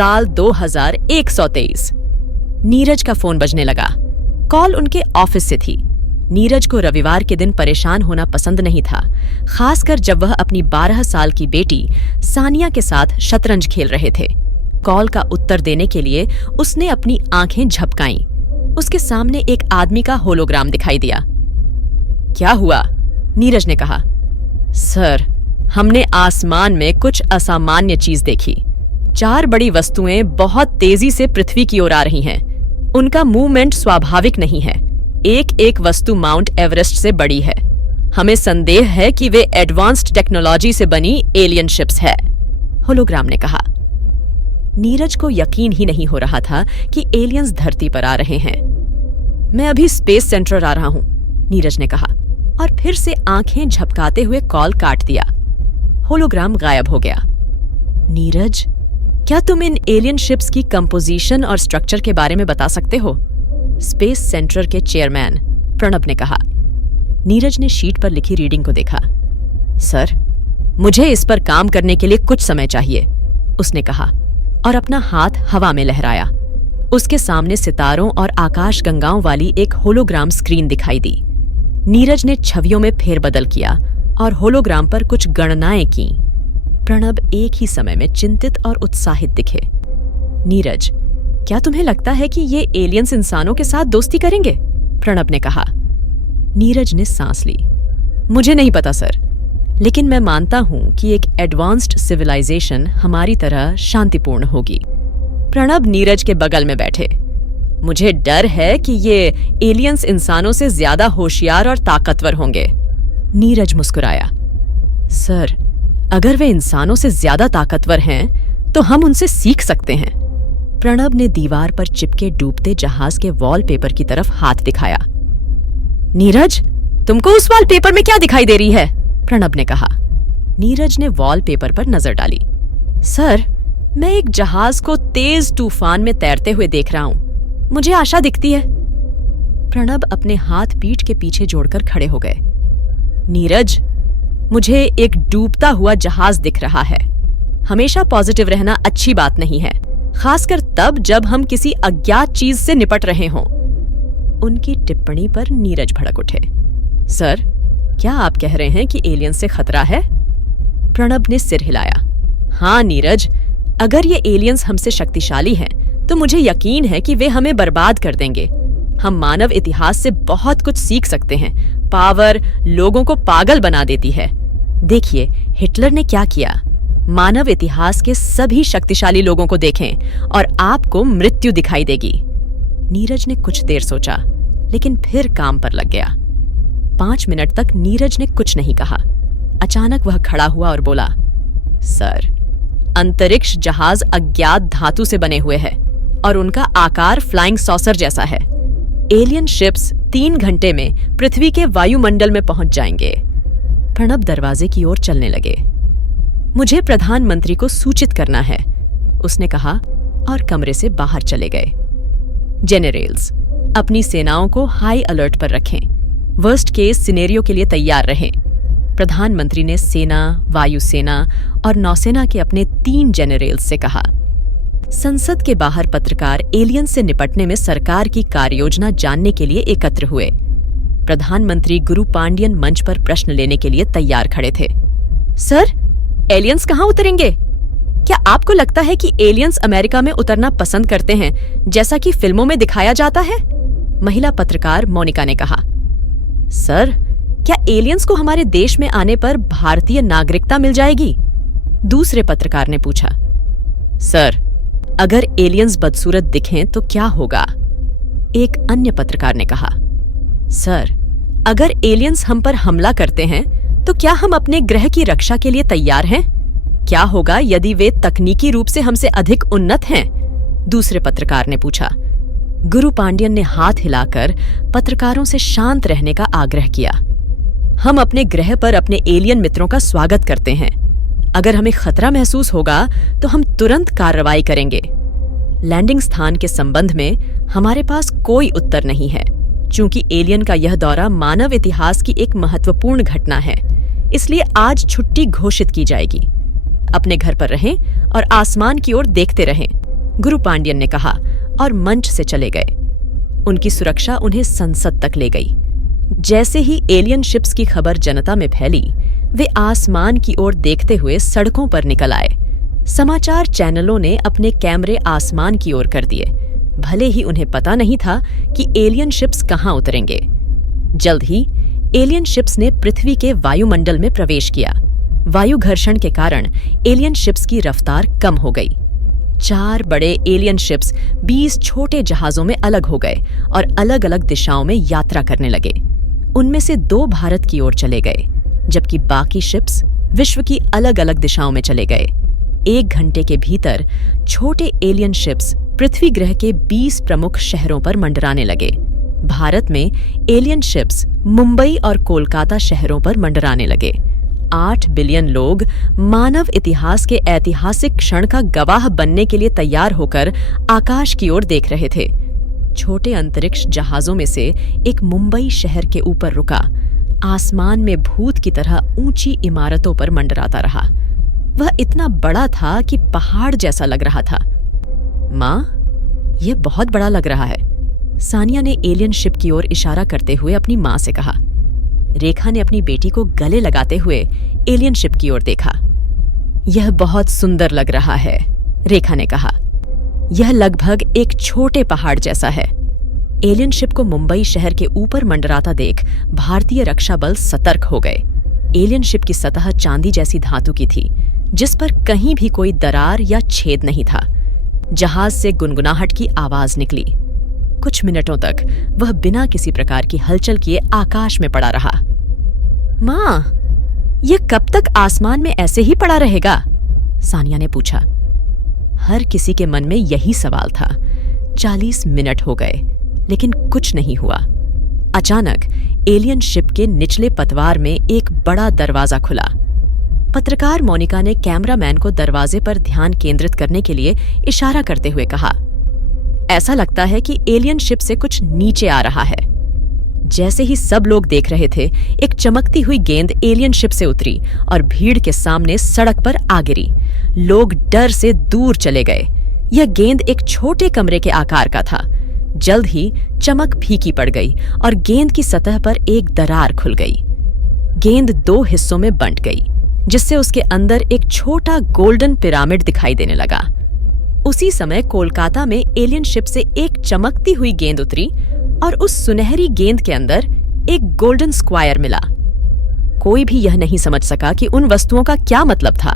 साल 2123। नीरज का फोन बजने लगा। कॉल उनके ऑफिस से थी। नीरज को रविवार के दिन परेशान होना पसंद नहीं था, खासकर जब वह अपनी 12 साल की बेटी सानिया के साथ शतरंज खेल रहे थे। कॉल का उत्तर देने के लिए उसने अपनी आंखें झपकाईं। उसके सामने एक आदमी का होलोग्राम दिखाई दिया। क्या हुआ? नीरज ने कहा। सर, हमने आसमान में कुछ असामान्य चीज देखी। 4 बड़ी वस्तुएं बहुत तेजी से पृथ्वी की ओर आ रही हैं। उनका मूवमेंट स्वाभाविक नहीं है। एक वस्तु माउंट एवरेस्ट से बड़ी है। हमें संदेह है कि वे एडवांस्ड टेक्नोलॉजी से बनी एलियन शिप्स है, होलोग्राम ने कहा। नीरज को यकीन ही नहीं हो रहा था कि एलियंस धरती पर आ रहे हैं। मैं अभी स्पेस सेंटर आ रहा हूं, नीरज ने कहा और फिर से आंखें झपकाते हुए कॉल काट दिया। होलोग्राम गायब हो गया। नीरज, क्या तुम इन एलियन शिप्स की कंपोजिशन और स्ट्रक्चर के बारे में बता सकते हो? स्पेस सेंटर के चेयरमैन प्रणब ने कहा। नीरज ने शीट पर लिखी रीडिंग को देखा। सर, मुझे इस पर काम करने के लिए कुछ समय चाहिए, उसने कहा और अपना हाथ हवा में लहराया। उसके सामने सितारों और आकाशगंगाओं वाली एक होलोग्राम स्क्रीन दिखाई दी। नीरज ने छवियों में फेरबदल किया और होलोग्राम पर कुछ गणनाएं की। प्रणब एक ही समय में चिंतित और उत्साहित दिखे। नीरज, क्या तुम्हें लगता है कि ये एलियंस इंसानों के साथ दोस्ती करेंगे? प्रणब ने कहा। नीरज ने सांस ली। मुझे नहीं पता सर, लेकिन मैं मानता हूं कि एक एडवांस्ड सिविलाइजेशन हमारी तरह शांतिपूर्ण होगी। प्रणब नीरज के बगल में बैठे। मुझे डर है कि ये एलियंस इंसानों से ज्यादा होशियार और ताकतवर होंगे। नीरज मुस्कुराया। सर, अगर वे इंसानों से ज्यादा ताकतवर हैं, तो हम उनसे सीख सकते हैं। प्रणब ने दीवार पर चिपके डूबते जहाज के वॉलपेपर की तरफ हाथ दिखाया। नीरज, तुमको उस वॉलपेपर में क्या दिखाई दे रही है? प्रणब ने कहा। नीरज ने वॉलपेपर पर नजर डाली। सर, मैं एक जहाज को तेज तूफान में तैरते हुए देख रहा हूं। मुझे आशा दिखती है। प्रणब अपने हाथ पीठ के पीछे जोड़कर खड़े हो गए। नीरज, मुझे एक डूबता हुआ जहाज दिख रहा है। हमेशा पॉजिटिव रहना अच्छी बात नहीं है, खासकर तब जब हम किसी अज्ञात चीज से निपट रहे हों। उनकी टिप्पणी पर नीरज भड़क उठे। सर, क्या आप कह रहे हैं कि एलियन से खतरा है? प्रणब ने सिर हिलाया। हाँ नीरज, अगर ये एलियंस हमसे शक्तिशाली हैं, तो मुझे यकीन है कि वे हमें बर्बाद कर देंगे। हम मानव इतिहास से बहुत कुछ सीख सकते हैं। पावर लोगों को पागल बना देती है। देखिए, हिटलर ने क्या किया। मानव इतिहास के सभी शक्तिशाली लोगों को देखें और आपको मृत्यु दिखाई देगी। नीरज ने कुछ देर सोचा, लेकिन फिर काम पर लग गया। 5 मिनट तक नीरज ने कुछ नहीं कहा। अचानक वह खड़ा हुआ और बोला, सर, अंतरिक्ष जहाज अज्ञात धातु से बने हुए हैं और उनका आकार फ्लाइंग सॉसर जैसा है। एलियन शिप्स 3 घंटे में पृथ्वी के वायुमंडल में पहुंच जाएंगे। प्रणब दरवाजे की ओर चलने लगे। मुझे प्रधानमंत्री को सूचित करना है, उसने कहा और कमरे से बाहर चले गए। जनरल्स, अपनी सेनाओं को हाई अलर्ट पर रखें। वर्स्ट केस सिनेरियो के लिए तैयार रहें। प्रधानमंत्री ने सेना, वायुसेना और नौसेना के अपने 3 जनरल्स से कहा। संसद के बाहर पत्रकार एलियन से निपटने में सरकार की कार्ययोजना जानने के लिए एकत्र हुए। प्रधानमंत्री गुरु पांडियन मंच पर प्रश्न लेने के लिए तैयार खड़े थे। सर, एलियंस कहाँ उतरेंगे? क्या आपको लगता है कि एलियंस अमेरिका में उतरना पसंद करते हैं, जैसा कि फिल्मों में दिखाया जाता है? महिला पत्रकार मोनिका ने कहा। सर, क्या एलियंस को हमारे देश में आने पर भारतीय नागरिकता मिल जाएगी? दूसरे पत्रकार ने पूछा। सर, अगर एलियंस बदसूरत दिखें तो क्या होगा? एक अन्य पत्रकार ने कहा। सर, अगर एलियंस हम पर हमला करते हैं तो क्या हम अपने ग्रह की रक्षा के लिए तैयार हैं? क्या होगा यदि वे तकनीकी रूप से हमसे अधिक उन्नत हैं? दूसरे पत्रकार ने पूछा। गुरु पांडियन ने हाथ हिलाकर पत्रकारों से शांत रहने का आग्रह किया। हम अपने ग्रह पर अपने एलियन मित्रों का स्वागत करते हैं। अगर हमें खतरा महसूस होगा तो हम तुरंत कार्रवाई करेंगे। लैंडिंग स्थान के संबंध में हमारे पास कोई उत्तर नहीं है, चूंकि एलियन का यह दौरा मानव इतिहास की एक महत्वपूर्ण घटना है, इसलिए आज छुट्टी घोषित की जाएगी। अपने घर पर रहें और आसमान की ओर देखते रहें। गुरु पांड्यन ने कहा और मंच से चले गए। उनकी सुरक्षा उन्हें संसद तक ले गई। जैसे ही एलियन शिप्स की खबर जनता में फैली, वे आसमान की ओर देखते हुए सड़कों पर निकल आए। समाचार चैनलों ने अपने कैमरे आसमान की ओर कर दिए, भले ही उन्हें पता नहीं था कि एलियन शिप्स कहां उतरेंगे। जल्द ही एलियन शिप्स ने पृथ्वी के वायुमंडल में प्रवेश किया। वायु घर्षण के कारण एलियन शिप्स की रफ्तार कम हो गई। 4 बड़े एलियन शिप्स 20 छोटे जहाजों में अलग हो गए और अलग अलग दिशाओं में यात्रा करने लगे। उनमें से 2 भारत की ओर चले गए, जबकि बाकी शिप्स विश्व की अलग अलग दिशाओं में चले गए। 1 घंटे के भीतर छोटे एलियन शिप्स पृथ्वी ग्रह के 20 प्रमुख शहरों पर मंडराने लगे। भारत में एलियन शिप्स मुंबई और कोलकाता शहरों पर मंडराने लगे। 8 बिलियन लोग मानव इतिहास के ऐतिहासिक क्षण का गवाह बनने के लिए तैयार होकर आकाश की ओर देख रहे थे। छोटे अंतरिक्ष जहाजों में से एक मुंबई शहर के ऊपर रुका, आसमान में भूत की तरह ऊंची इमारतों पर मंडराता रहा। वह इतना बड़ा था कि पहाड़ जैसा लग रहा था। माँ, यह बहुत बड़ा लग रहा है, सानिया ने एलियन शिप की ओर इशारा करते हुए अपनी माँ से कहा। रेखा ने अपनी बेटी को गले लगाते हुए एलियन शिप की ओर देखा। यह बहुत सुंदर लग रहा है, रेखा ने कहा। यह लगभग एक छोटे पहाड़ जैसा है। एलियन शिप को मुंबई शहर के ऊपर मंडराता देख भारतीय रक्षा बल सतर्क हो गए। एलियन शिप की सतह चांदी जैसी धातु की थी, जिस पर कहीं भी कोई दरार या छेद नहीं था। जहाज से गुनगुनाहट की आवाज निकली। कुछ मिनटों तक वह बिना किसी प्रकार की हलचल किए आकाश में पड़ा रहा। माँ, यह कब तक आसमान में ऐसे ही पड़ा रहेगा? सानिया ने पूछा। हर किसी के मन में यही सवाल था। 40 मिनट हो गए, लेकिन कुछ नहीं हुआ। अचानक एलियन शिप के निचले पतवार में एक बड़ा दरवाजा खुला। पत्रकार मोनिका ने कैमरामैन को दरवाजे पर ध्यान केंद्रित करने के लिए इशारा करते हुए कहा, ऐसा लगता है कि एलियन शिप से कुछ नीचे आ रहा है। जैसे ही सब लोग देख रहे थे, एक चमकती हुई गेंद एलियन शिप से उतरी और भीड़ के सामने सड़क पर आ गिरी। लोग डर से दूर चले गए। यह गेंद एक छोटे कमरे के आकार का था। जल्द ही चमक फीकी पड़ गई और गेंद की सतह पर एक दरार खुल गई। गेंद 2 हिस्सों में बंट गई, जिससे उसके अंदर एक छोटा गोल्डन पिरामिड दिखाई देने लगा। उसी समय कोलकाता में एलियन शिप से एक चमकती हुई गेंद उतरी और उस सुनहरी गेंद के अंदर एक गोल्डन स्क्वायर मिला। कोई भी यह नहीं समझ सका कि उन वस्तुओं का क्या मतलब था,